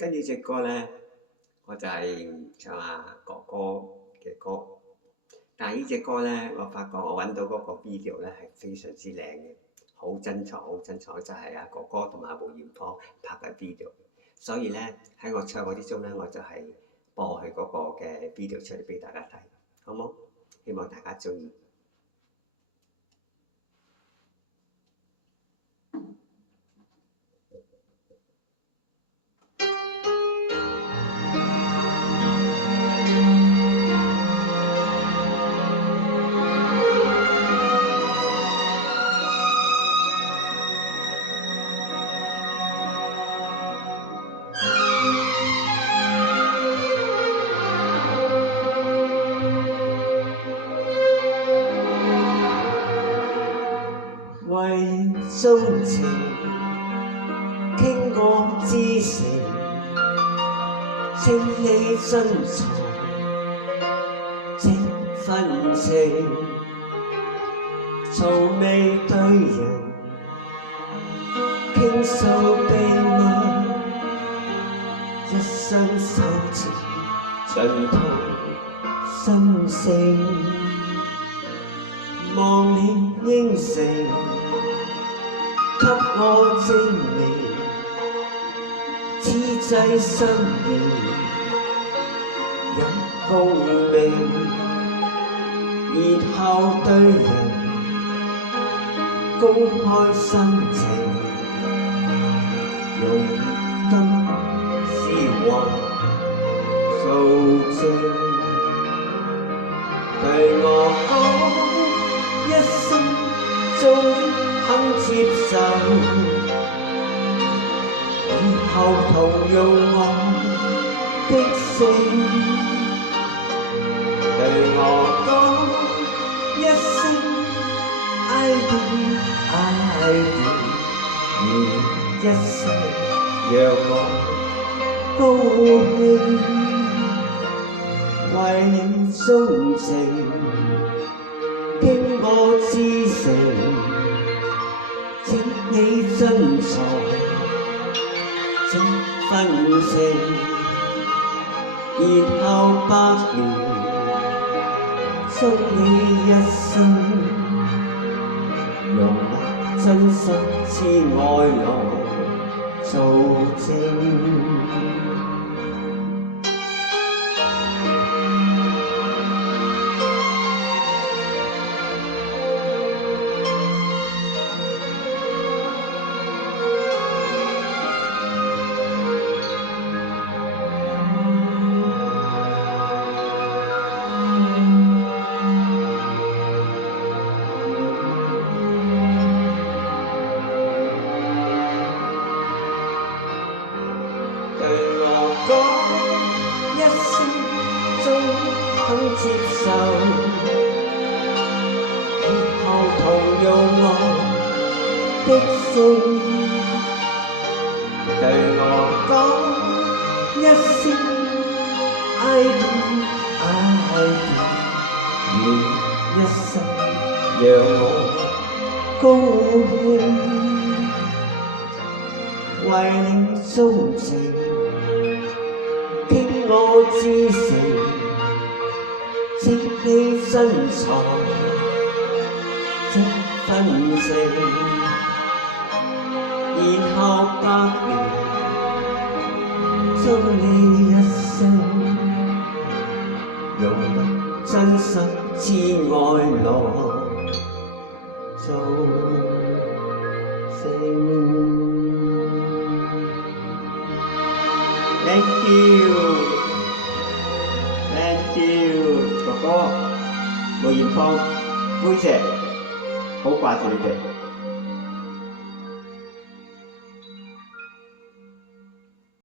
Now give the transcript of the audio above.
跟住隻歌咧，我就係唱下哥哥嘅歌。但係呢隻歌咧，我發覺我揾到嗰個 video 咧係非常之靚嘅，好珍藏，好珍藏，就係阿哥哥同埋梅艷芳拍嘅 video。所以咧喺我唱嗰啲中咧，我就係播佢嗰個嘅 video 出嚟俾大家睇，好冇？希望大家中意。為鍾情傾國之誠，請你珍藏這份情，從未對人傾訴秘密，一生守持盡吐心聲，望你應承給我證明，此際心意有共鳴，然後對人公開心情，用金絲環做證，對我講一生中肯接受，以後同用我的姓，對我講一聲 I do I do， 願一生讓我高興，為你鍾情傾我至誠，請你珍藏這份情，然後百年祝你一生，用那真心之愛來做證。一生中肯接受，以後同用我的姓，對我講一聲 I do I do， 願一生讓我高興，為你鍾情傾我至誠，請你珍藏這份情，然後百年祝你一生，用那真心之愛來做證。Thank you， 哥哥梅艷芳，妹姐，好掛住你哋。